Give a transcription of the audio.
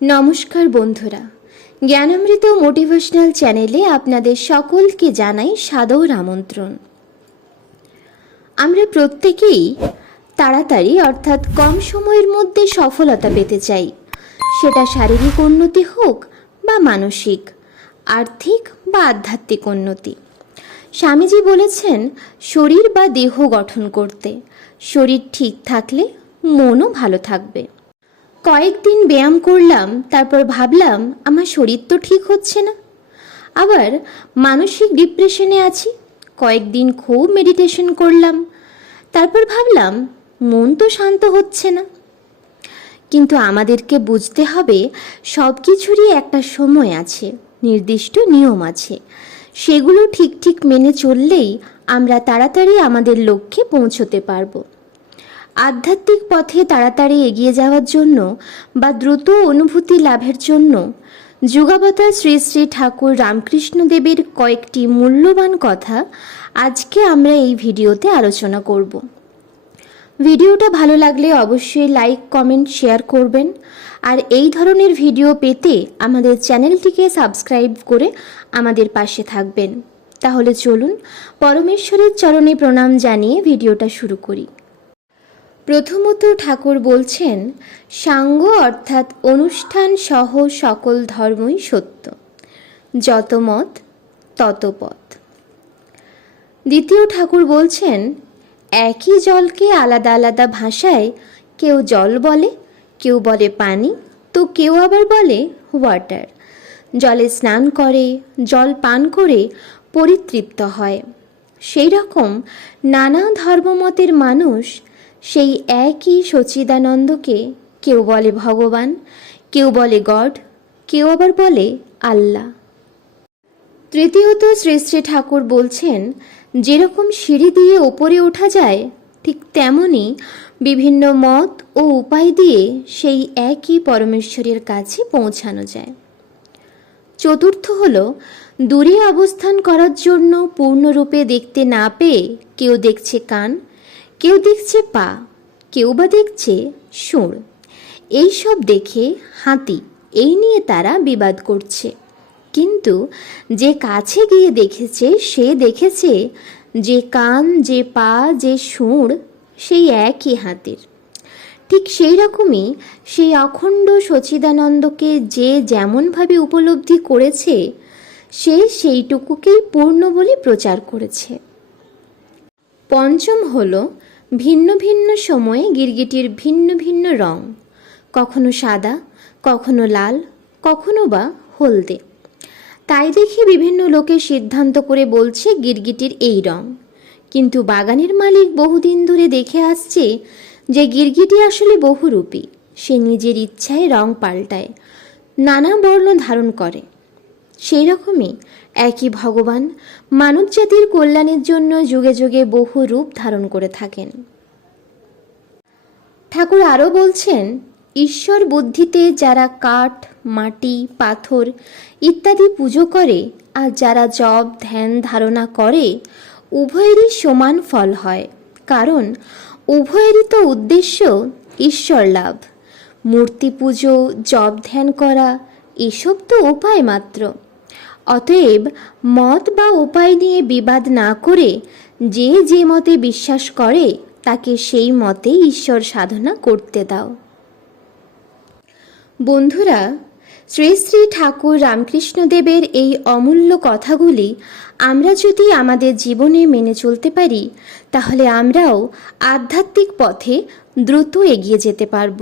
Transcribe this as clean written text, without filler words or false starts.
নমস্কার বন্ধুরা, জ্ঞানামৃত মোটিভেশনাল চ্যানেলে আপনাদের সকলকে জানাই সাদর আমন্ত্রণ। আমরা প্রত্যেকেই তাড়াতাড়ি অর্থাৎ কম সময়ের মধ্যে সফলতা পেতে চাই, সেটা শারীরিক উন্নতি হোক বা মানসিক, আর্থিক বা আধ্যাত্মিক উন্নতি। স্বামীজি বলেছেন শরীর বা দেহ গঠন করতে, শরীর ঠিক থাকলে মনও ভালো থাকবে। কয়েকদিন ব্যায়াম করলাম, তারপর ভাবলাম আমার শরীর তো ঠিক হচ্ছে না। আবার মানসিক ডিপ্রেশনে আছি, কয়েকদিন খুব মেডিটেশন করলাম, তারপর ভাবলাম মন তো শান্ত হচ্ছে না। কিন্তু আমাদেরকে বুঝতে হবে সব কিছুরই একটা সময় আছে, নির্দিষ্ট নিয়ম আছে। সেগুলো ঠিক ঠিক মেনে চললেই আমরা তাড়াতাড়ি আমাদের লক্ষ্যে পৌঁছতে পারবো। আধ্যাত্মিক পথে তাড়াতাড়ি এগিয়ে যাওয়ার জন্য বা দ্রুত অনুভূতি লাভের জন্য যুগাবতার শ্রী শ্রী ঠাকুর রামকৃষ্ণদেবের কয়েকটি মূল্যবান কথা আজকে আমরা এই ভিডিওতে আলোচনা করব। ভিডিওটা ভালো লাগলে অবশ্যই লাইক, কমেন্ট, শেয়ার করবেন। আর এই ধরনের ভিডিও পেতে আমাদের চ্যানেলটিকে সাবস্ক্রাইব করে আমাদের পাশে থাকবেন। তাহলে চলুন পরমেশ্বরের চরণে প্রণাম জানিয়ে ভিডিওটা শুরু করি। প্রথমত ঠাকুর বলছেন সাঙ্গ অর্থাৎ অনুষ্ঠান সহ সকল ধর্মই সত্য, যত মত তত পথ। দ্বিতীয় ঠাকুর বলছেন একই জলকে আলাদা আলাদা ভাষায় কেউ জল বলে, কেউ বলে পানি, তো কেউ আবার বলে ওয়াটার। জলে স্নান করে, জল পান করে পরিতৃপ্ত হয়। সেই রকম নানা ধর্মমতের মানুষ সেই একই সচ্চিদানন্দকে কেউ বলে ভগবান, কেউ বলে গড, কেউ আবার বলে আল্লাহ। তৃতীয়ত শ্রী শ্রী ঠাকুর বলছেন যেরকম সিঁড়ি দিয়ে ওপরে ওঠা যায়, ঠিক তেমনি বিভিন্ন মত ও উপায় দিয়ে সেই একই পরমেশ্বরের কাছে পৌঁছানো যায়। চতুর্থ হলো দূরে অবস্থান করার জন্য পূর্ণরূপে দেখতে না পেয়ে কেউ দেখছে কান, কেউ দেখছে পা, কেউ বা দেখছে সুর। এইসব দেখে হাতি, এই নিয়ে তারা বিবাদ করছে। কিন্তু যে কাছে গিয়ে দেখেছে সে দেখেছে যে কান, যে পা, যে সুর সেই একই হাতির। ঠিক সেই রকমই সেই অখণ্ড সচ্চিদানন্দকে যে যেমনভাবে উপলব্ধি করেছে সে সেইটুকুকেই পূর্ণ বলে প্রচার করেছে। পঞ্চম হলো ভিন্ন ভিন্ন সময়ে গিরগিটির ভিন্ন ভিন্ন রং, কখনো সাদা, কখনো লাল, কখনো বা হলদে। তাই দেখে বিভিন্ন লোকে সিদ্ধান্ত করে বলছে গিরগিটির এই রং। কিন্তু বাগানের মালিক বহুদিন ধরে দেখে আসছে যে গিরগিটি আসলে বহুরূপী, সে নিজের ইচ্ছায় রং পাল্টায়, নানা বর্ণ ধারণ করে। সেই রকমই একই ভগবান মানব জাতির কল্যাণের জন্য যুগে যুগে বহু রূপ ধারণ করে থাকেন। ঠাকুর আরও বলছেন ঈশ্বর বুদ্ধিতে যারা কাঠ, মাটি, পাথর ইত্যাদি পুজো করে আর যারা জপ, ধ্যান, ধারণা করে উভয়েরই সমান ফল হয়, কারণ উভয়েরই তো উদ্দেশ্য ঈশ্বর লাভ। মূর্তি পুজো, জপ, ধ্যান করা এসব তো উপায় মাত্র। অতএব মত বা উপায় নিয়ে বিবাদ না করে যে যে মতে বিশ্বাস করে তাকে সেই মতে ঈশ্বর সাধনা করতে দাও। বন্ধুরা, শ্রী শ্রী ঠাকুর রামকৃষ্ণদেবের এই অমূল্য কথাগুলি আমরা যদি আমাদের জীবনে মেনে চলতে পারি তাহলে আমরাও আধ্যাত্মিক পথে দ্রুত এগিয়ে যেতে পারব।